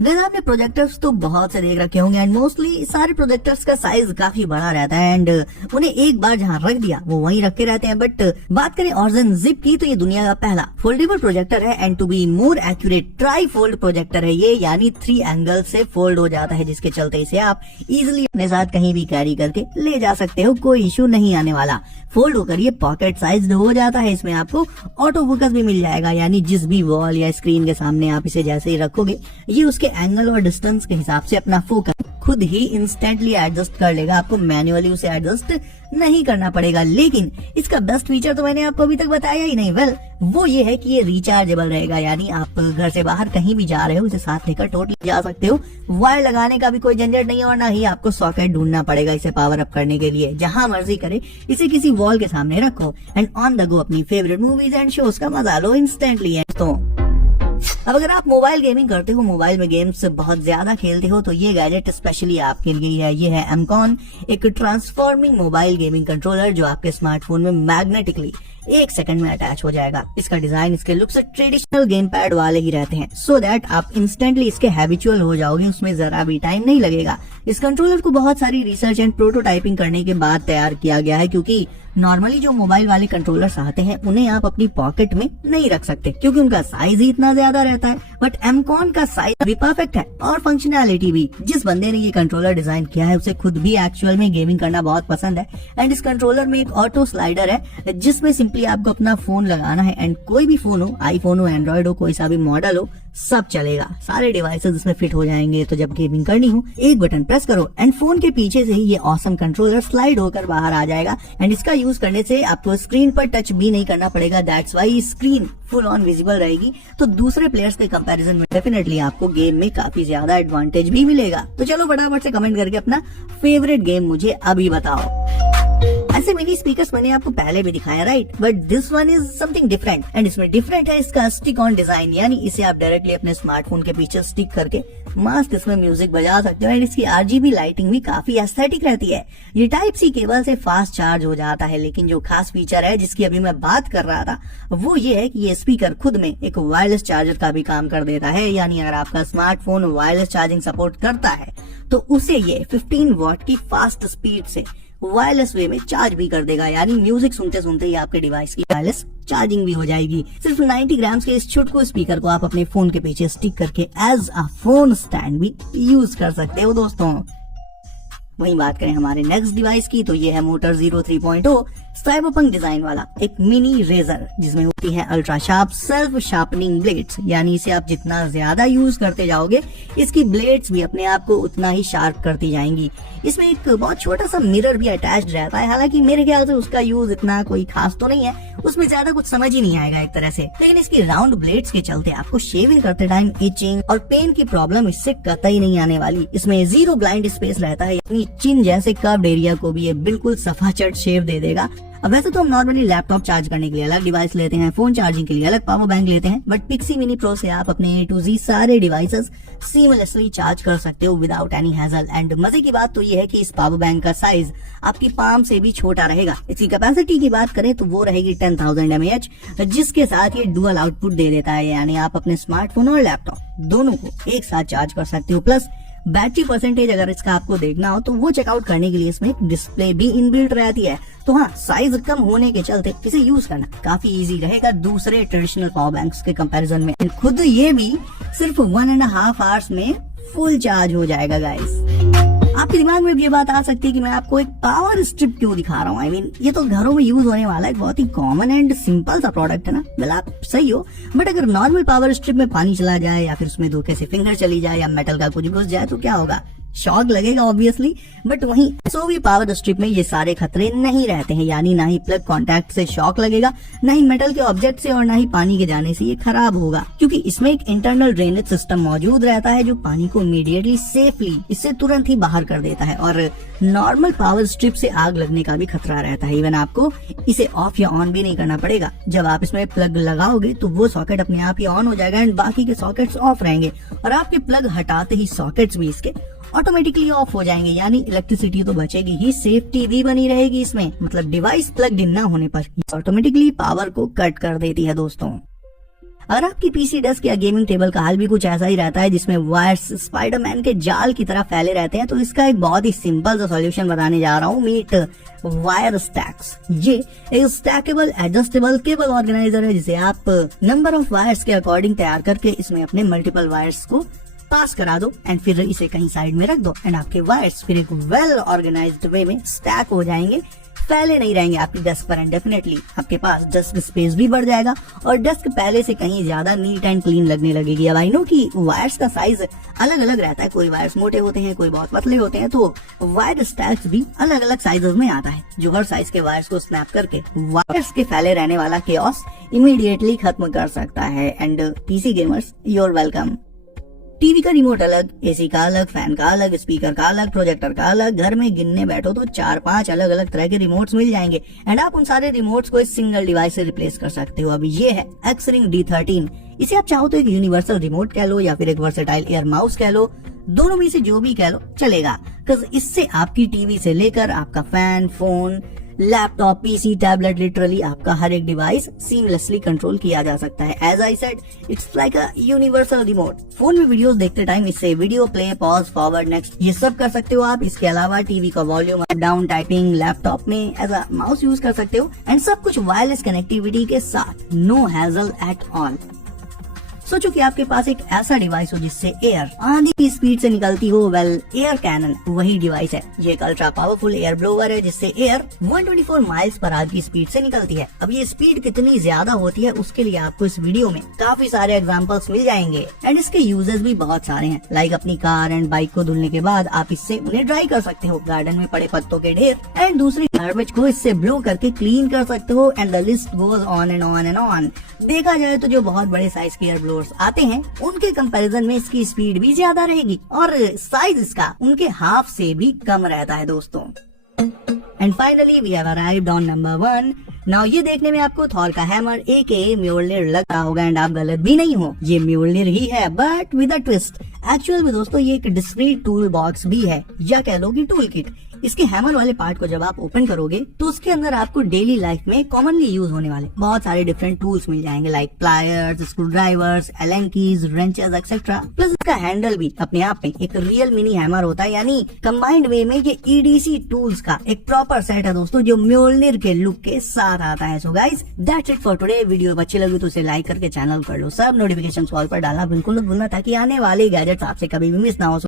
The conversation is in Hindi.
गाइस आपने प्रोजेक्टर्स तो बहुत से देख रखे होंगे एंड मोस्टली सारे प्रोजेक्टर्स का साइज काफी बड़ा रहता है एंड उन्हें एक बार जहाँ रख दिया वो वहीं रखे रहते हैं। बट बात करें ऑर्जन जिप की तो ये दुनिया का पहला फोल्डेबल प्रोजेक्टर है and to be more accurate trifold projector है ये, यानी 3 एंगल से फोल्ड हो जाता है, जिसके चलते इसे आप इजिली अपने साथ कहीं भी कैरी करके ले जा सकते हो, कोई इशू नहीं आने वाला। फोल्ड होकर ये पॉकेट साइज हो जाता है। इसमें आपको ऑटो फोकस भी मिल जाएगा, यानी जिस भी वॉल या स्क्रीन के सामने आप इसे जैसे ही रखोगे ये उसके एंगल और डिस्टेंस के हिसाब से अपना फोकस खुद ही इंस्टेंटली एडजस्ट कर लेगा, आपको मैन्युअली उसे एडजस्ट नहीं करना पड़ेगा। लेकिन इसका बेस्ट फीचर तो मैंने आपको अभी तक बताया ही नहीं। वेल वो ये है कि ये रिचार्जेबल रहेगा, यानी आप घर से बाहर कहीं भी जा रहे हो इसे साथ लेकर टोटली जा सकते हो। वायर लगाने का भी कोई झंझट नहीं है और ना ही आपको सॉकेट ढूंढना पड़ेगा इसे पावर अप करने के लिए। जहां मर्जी करे इसे किसी वॉल के सामने रखो एंड ऑन द गो अपनी फेवरेट मूवीज एंड शोज का मजा लो इंस्टेंटली। तो अब अगर आप मोबाइल गेमिंग करते हो, मोबाइल में गेम्स बहुत ज्यादा खेलते हो तो ये गैजेट स्पेशली आपके लिए है। ये है एमकॉन, एक ट्रांसफॉर्मिंग मोबाइल गेमिंग कंट्रोलर जो आपके स्मार्टफोन में मैग्नेटिकली 1 सेकंड में अटैच हो जाएगा। इसका डिजाइन, इसके लुक से ट्रेडिशनल गेम पैड वाले ही रहते हैं, सो दैट आप इंस्टेंटली इसके हैबिचुअल हो जाओगे, उसमें जरा भी टाइम नहीं लगेगा। इस कंट्रोलर को बहुत सारी रिसर्च एंड प्रोटोटाइपिंग करने के बाद तैयार किया गया है, क्योंकि नॉर्मली जो मोबाइल वाले कंट्रोलर्स आते हैं उन्हें आप अपनी पॉकेट में नहीं रख सकते क्योंकि उनका साइज ही इतना ज्यादा रहता है। बट एमकॉन का साइज भी परफेक्ट है और फंक्शनैलिटी भी। जिस बंदे ने ये कंट्रोलर डिजाइन किया है उसे खुद भी एक्चुअल में गेमिंग करना बहुत पसंद है एंड इस कंट्रोलर में एक ऑटो स्लाइडर है जिसमें सिंपली आपको अपना फोन लगाना है एंड कोई भी फोन हो, आईफोन हो, एंड्रॉइड हो, कोई सा भी मॉडल हो, सब चलेगा। सारे डिवाइसेस इसमें फिट हो जाएंगे। तो जब गेमिंग करनी हो एक बटन प्रेस करो एंड फोन के पीछे से ही ये ऑसम कंट्रोलर स्लाइड होकर बाहर आ जाएगा एंड इसका यूज करने से आपको स्क्रीन पर टच भी नहीं करना पड़ेगा। That's why screen full on visible रहेगी, तो दूसरे प्लेयर्स के कंपैरिजन में डेफिनेटली आपको गेम में काफी ज्यादा एडवांटेज भी मिलेगा। तो चलो फटाफट से कमेंट करके अपना फेवरेट गेम मुझे अभी बताओ। ऐसे मिनी स्पीकर्स मैंने आपको पहले भी दिखाया, right, but this one is something different and इसमें डिफरेंट है इसका स्टिक ऑन डिजाइन, यानी इसे आप डायरेक्टली अपने स्मार्टफोन के पीछे स्टिक करके मस्त इसमें म्यूजिक बजा सकते हो एंड इसकी आरजीबी लाइटिंग भी काफी एस्थेटिक रहती है। ये टाइप सी केबल से फास्ट चार्ज हो जाता है, लेकिन जो खास फीचर है जिसकी अभी मैं बात कर रहा था वो ये है कि ये स्पीकर खुद में एक वायरलेस चार्जर का भी काम कर देता है, यानी अगर आपका स्मार्टफोन वायरलेस चार्जिंग सपोर्ट करता है तो उसे ये 15 वॉट की फास्ट स्पीड से वायरलेस वे में चार्ज भी कर देगा, यानी म्यूजिक सुनते सुनते ही आपके डिवाइस की वायरलेस चार्जिंग भी हो जाएगी। सिर्फ 90 ग्राम के इस छोटे स्पीकर को आप अपने फोन के पीछे स्टिक करके एज अ फोन स्टैंड भी यूज कर सकते हो दोस्तों। वहीं बात करें हमारे नेक्स्ट डिवाइस की तो ये है मोटर जीरो 3.0 साइबरपंक डिजाइन वाला एक मिनी रेजर, जिसमें होती है ultra sharp self sharpening blades, यानी इसे आप जितना ज्यादा यूज करते जाओगे इसकी ब्लेड्स भी अपने आप को उतना ही शार्प करती जाएंगी। इसमें एक बहुत छोटा सा मिरर भी अटैच्ड रहता है, हालांकि मेरे ख्याल से उसका यूज इतना कोई खास तो नहीं है, उसमें ज्यादा कुछ समझ ही नहीं आएगा एक तरह से। लेकिन इसकी राउंड ब्लेड्स के चलते आपको शेविंग करते टाइम इचिंग और पेन की प्रॉब्लम इससे कतई नहीं आने वाली। इसमें जीरो ब्लाइंड स्पेस रहता है, यानी चिन जैसे कर्व्ड एरिया को भी ये बिल्कुल सफाचट शेव दे देगा। अब वैसे तो हम नॉर्मली लैपटॉप चार्ज करने के लिए अलग डिवाइस लेते हैं, फोन चार्जिंग के लिए अलग पावर बैंक लेते हैं, बट पिक्सी मिनी प्रो से आप अपने A to Z सारे डिवाइसेस सीमलेसली चार्ज कर सकते हो विदाउट एनी हैजल। एंड मजे की बात तो ये है कि इस पावर बैंक का साइज आपकी पाम से भी छोटा रहेगा। इसकी कैपेसिटी की बात करें तो वो रहेगी 10,000 mAh, जिसके साथ ये डुअल आउटपुट दे देता है, यानी आप अपने स्मार्टफोन और लैपटॉप दोनों को एक साथ चार्ज कर सकते हो। प्लस बैटरी परसेंटेज अगर इसका आपको देखना हो तो वो चेकआउट करने के लिए इसमें एक डिस्प्ले भी इनबिल्ट रहती है। तो हाँ, साइज कम होने के चलते इसे यूज करना काफी इजी रहेगा दूसरे ट्रेडिशनल पावर बैंक्स के कंपैरिजन में। खुद ये भी सिर्फ 1.5 आवर्स में फुल चार्ज हो जाएगा गाइस। आपके दिमाग में भी ये बात आ सकती है कि मैं आपको एक पावर स्ट्रिप क्यों दिखा रहा हूँ। आई मीन ये तो घरों में यूज होने वाला एक बहुत ही कॉमन एंड सिंपल सा प्रोडक्ट है ना। वेल आप सही हो, बट अगर नॉर्मल पावर स्ट्रिप में पानी चला जाए या फिर उसमें धोखे से फिंगर चली जाए या मेटल का कुछ घुस जाए तो क्या होगा? शॉक लगेगा ऑब्वियसली। बट वहीं एसओवी पावर स्ट्रिप में ये सारे खतरे नहीं रहते हैं, यानी ना ही प्लग कांटेक्ट से शॉक लगेगा, ना ही मेटल के ऑब्जेक्ट से और ना ही पानी के जाने से ये खराब होगा, क्योंकि इसमें एक इंटरनल ड्रेनेज सिस्टम मौजूद रहता है जो पानी को इमीडिएटली सेफली इससे तुरंत ही बाहर कर देता है। और नॉर्मल पावर स्ट्रिप से आग लगने का भी खतरा रहता है। इवन आपको इसे ऑफ या ऑन भी नहीं करना पड़ेगा। जब आप इसमें प्लग लगाओगे तो वो सॉकेट अपने आप ही ऑन हो जाएगा एंड बाकी के सॉकेट्स ऑफ रहेंगे, और आपके प्लग हटाते ही सॉकेट्स भी इसके ऑटोमेटिकली ऑफ हो जाएंगे, यानी इलेक्ट्रिसिटी तो बचेगी ही, सेफ्टी भी बनी रहेगी इसमें। मतलब डिवाइस प्लग इन ना होने पर ऑटोमेटिकली पावर को कट कर देती है दोस्तों। अगर आपकी पीसी डेस्क या गेमिंग टेबल का हाल भी कुछ ऐसा ही रहता है जिसमें वायर्स स्पाइडरमैन के जाल की तरह फैले रहते हैं, तो इसका एक बहुत ही सिंपल सा सॉल्यूशन बताने जा रहा हूँ। Meet wire stacks. ये एक स्टैकेबल एडजस्टेबल केबल ऑर्गेनाइजर है जिसे आप नंबर ऑफ वायर्स के अकॉर्डिंग तैयार करके इसमें अपने मल्टीपल वायर्स को पास करा दो एंड फिर इसे कहीं साइड में रख दो एंड आपके वायर्स फिर एक वेल ऑर्गेनाइज्ड वे में स्टैक हो जाएंगे, फैले नहीं रहेंगे आपकी डेस्क पर एंड डेफिनेटली आपके पास डेस्क स्पेस भी बढ़ जाएगा और डेस्क पहले से कहीं ज्यादा नीट एंड क्लीन लगने लगेगी। अब आई नो कि वायर्स का साइज अलग अलग रहता है, कोई वायर्स मोटे होते हैं, कोई बहुत पतले होते हैं, तो वायर स्टैक्स भी अलग अलग साइजेस में आता है जो हर साइज के वायर्स को स्नैप करके वायर्स के फैले रहने वाला केओस इमीडिएटली खत्म कर सकता है। And PC gamers, you're welcome. TV का रिमोट अलग, एसी का अलग, फैन का अलग, स्पीकर का अलग, प्रोजेक्टर का अलग, घर में गिनने बैठो तो 4-5 अलग अलग तरह के रिमोट्स मिल जाएंगे एंड आप उन सारे रिमोट्स को इस सिंगल डिवाइस से रिप्लेस कर सकते हो। अब ये है X-Ring D13। इसे आप चाहो तो एक यूनिवर्सल रिमोट कह लो या फिर एक वर्सेटाइल एयर माउस कह लो, दोनों में से जो भी कह लो चलेगा, बिकॉज इससे आपकी टीवी से लेकर आपका fan, phone, laptop, PC, tablet, literally आपका हर एक डिवाइस सीमलेसली कंट्रोल किया जा सकता है। As I said, it's like a universal remote. Phone में वीडियोस देखते टाइम इससे video play, pause, forward, next ये सब कर सकते हो आप। इसके अलावा टीवी का volume up down, typing, laptop में एज अ माउस यूज कर सकते हो एंड सब कुछ वायरलेस कनेक्टिविटी के साथ, नो हैजल एट ऑल। सोचो कि आपके पास एक ऐसा डिवाइस हो जिससे एयर आंधी की स्पीड से निकलती हो, वेल एयर कैनन वही डिवाइस है। ये एक अल्ट्रा पावरफुल एयर ब्लोवर है जिससे एयर 124 माइल्स पर आवर की स्पीड से निकलती है। अब ये स्पीड कितनी ज्यादा होती है उसके लिए आपको इस वीडियो में काफी सारे एग्जांपल्स मिल जाएंगे एंड इसके यूजेस भी बहुत सारे हैं। लाइक अपनी कार एंड बाइक को धुलने के बाद आप इससे उन्हें ड्राई कर सकते हो, गार्डन में पड़े पत्तों के ढेर एंड दूसरी गार्बेज को इससे ब्लो करके क्लीन कर सकते हो and the list goes on and on and on. देखा जाए तो जो बहुत बड़े साइज के एयर ब्लोअर्स आते हैं उनके कंपैरिजन में इसकी स्पीड भी ज्यादा रहेगी और साइज इसका उनके हाफ से भी कम रहता है दोस्तों। And finally we have arrived on number 1। Now ये देखने में आपको थॉर का हैमर एके म्योल्निर लग रहा होगा एंड आप गलत भी नहीं हो, ये म्योल्निर ही है but with a twist. Actual में दोस्तों ये एक डिस्क्रीट टूल बॉक्स भी है या कह लो कि टूल किट। इसके हैमर वाले पार्ट को जब आप ओपन करोगे तो उसके अंदर आपको डेली लाइफ में कॉमनली यूज होने वाले बहुत सारे डिफरेंट टूल्स मिल जाएंगे, like pliers, screw drivers, Allen keys, wrenches etcetera. Plus इसका हैंडल भी अपने आप में एक रियल मिनी हैमर होता है, यानी कंबाइंड वे में ये ईडीसी टूल्स का एक प्रॉपर सेट है दोस्तों जो म्योल्निर के लुक के साथ आता है। So guys, that's it for today. Video अच्छी लगी तो उसे लाइक करके चैनल कर लो, सब नोटिफिकेशन ऑल पर डालना बिल्कुल मत भूलना ताकि आने वाले गैजेट्स आपसे कभी भी मिस ना हो।